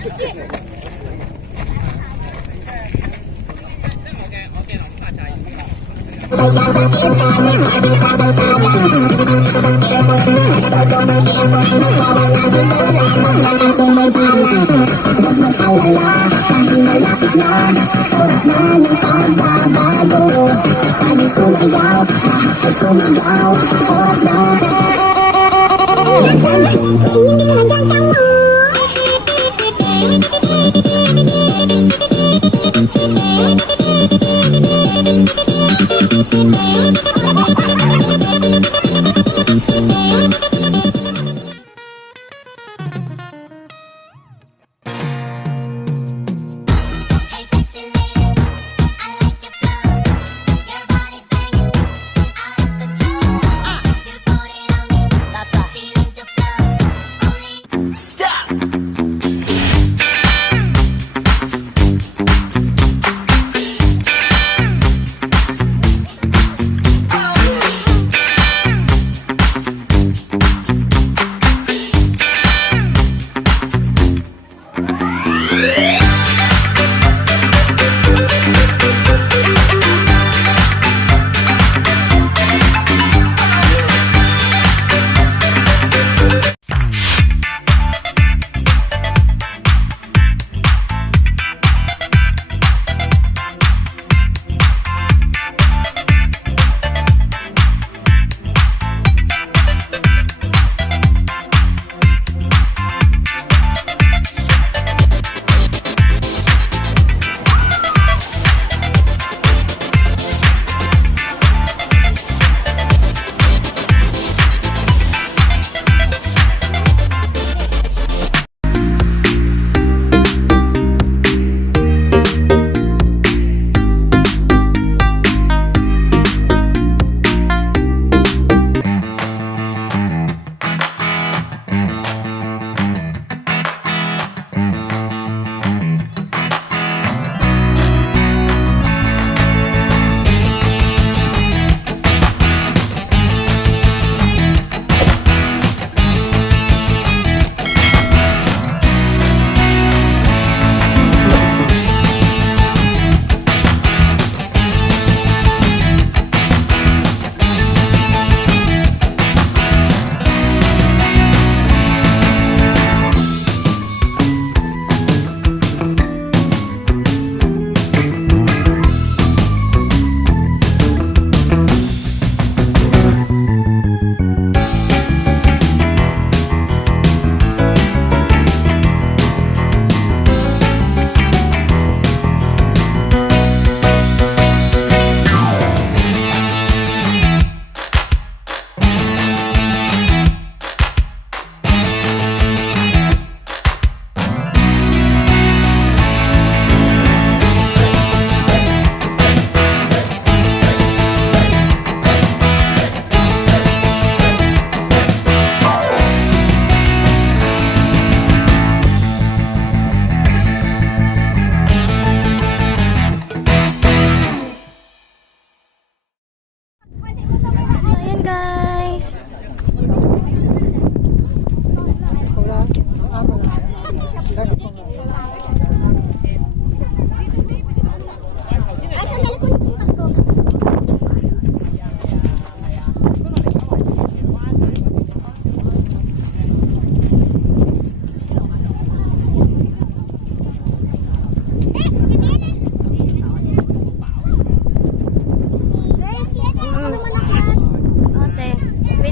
Wait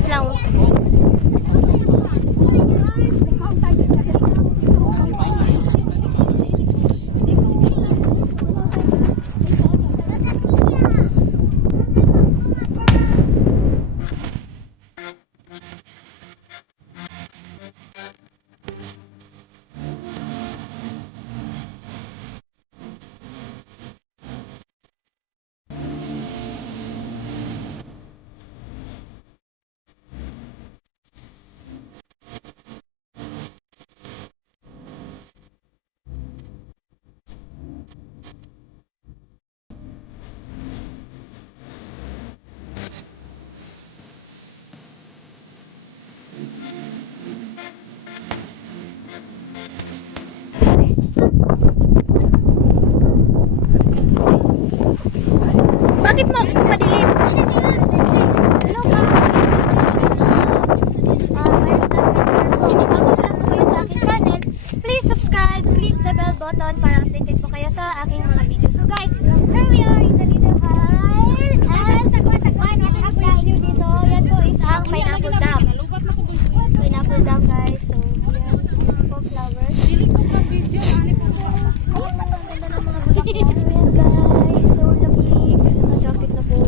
lang. click the bell button para updated po kayo sa aking mga video. So guys, here we are in the Little Isle. And sagwan natin update nyo dito. Yan po is ang Pineapple Dam. Pineapple Dam guys. So, yan po flowers. Ayan, ganda ng mga bulaklak. Ayan guys, so lamig. Naka-jacket na po.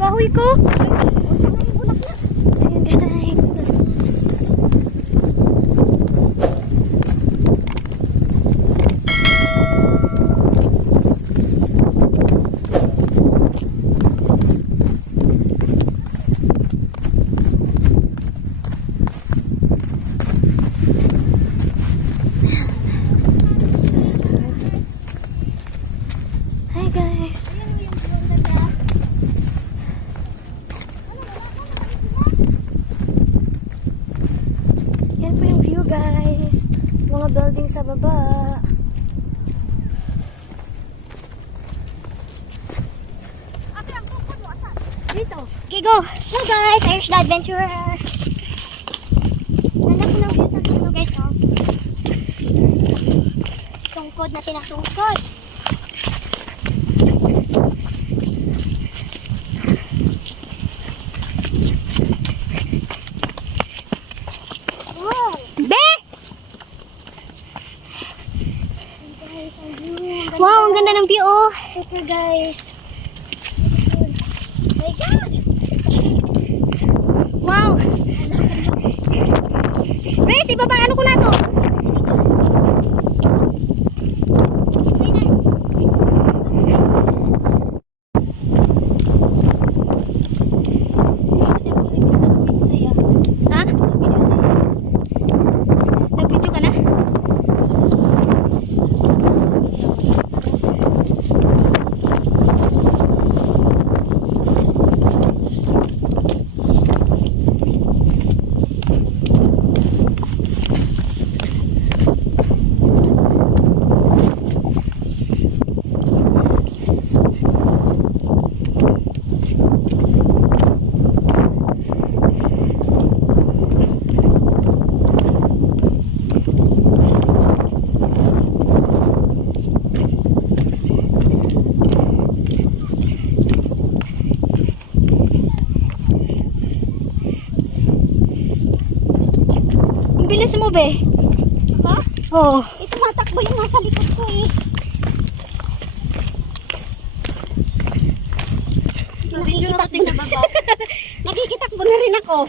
Kahoy ko. Ayun guys. Hi guys. Yan po yung view guys. Mga building sa baba. Dito. Okay, go. Hello guys, Irish the Adventurer. Ganda po ng view sa dito guys. Oh. Tungkod na tinatungkod. Wow, ang ganda ng view oh. Super guys. My God. Wow. Race, ibaba ano ko na to? Ha? Nag-video ka na? Bilis mo be. Ha? Oo. Ito matakbo yung nasa likod ko eh. Video natin sa baba. Nakikitakbo na rin ako.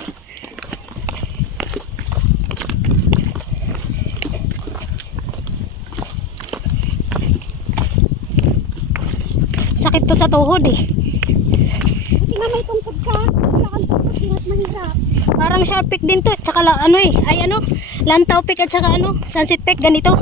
Sakit to sa tuhod eh. Hindi na may tungkod ka. Wala kang tungkod, mas mahirap. Parang sharp pick din to, tsaka ano eh, ay ano, lantaw pick at saka ano, sunset pick, ganito.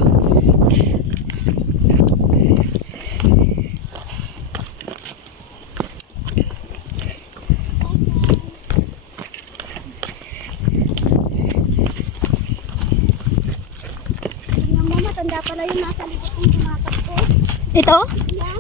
Tingnan mo, matanda pala yung nasa likod ng tumatakbo. Ito? Yeah.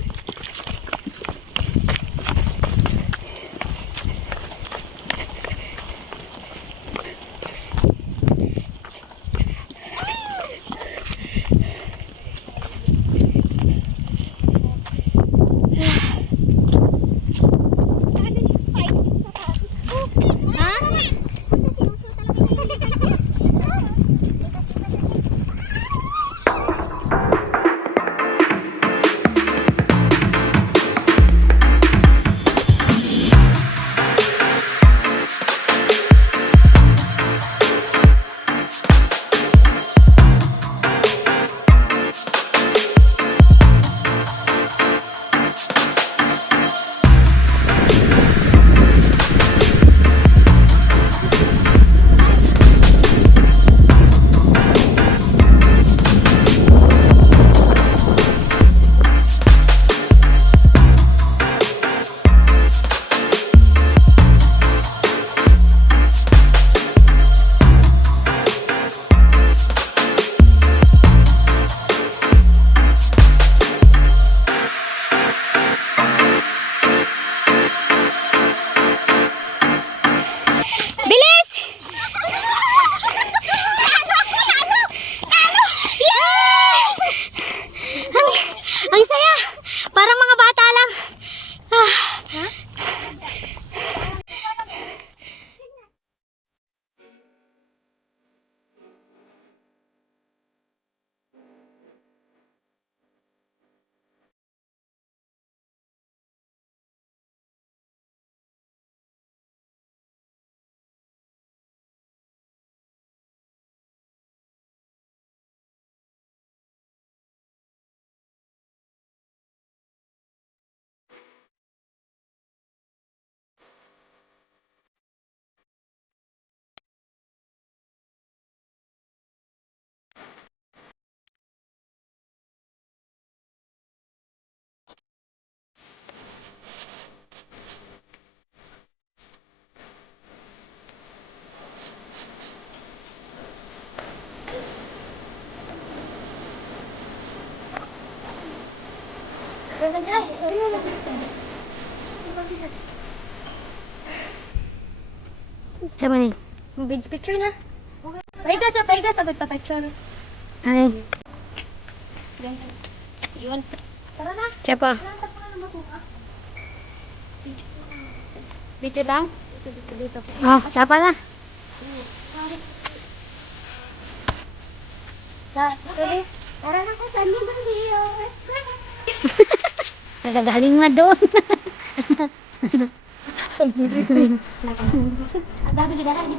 Ang saya! Parang mga bata lang. Ah. Sama ni. Picture na. Paiga sa picture. Ay. Yun. Tara na. Siapa? Video lang? Dito. Oh, siapa na? Tara na ka, saan mo video? Nagagaling na doon. Ang dami di dalan.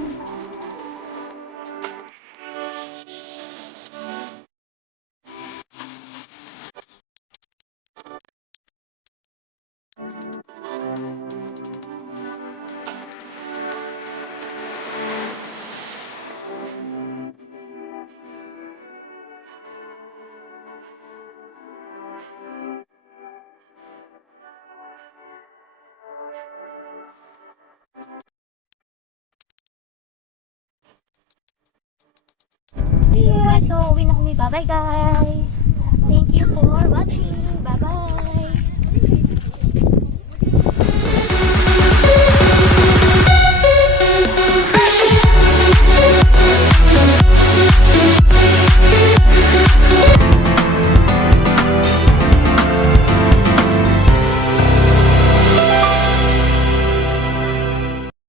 So, uwi na kami. Bye-bye guys. Thank you for watching.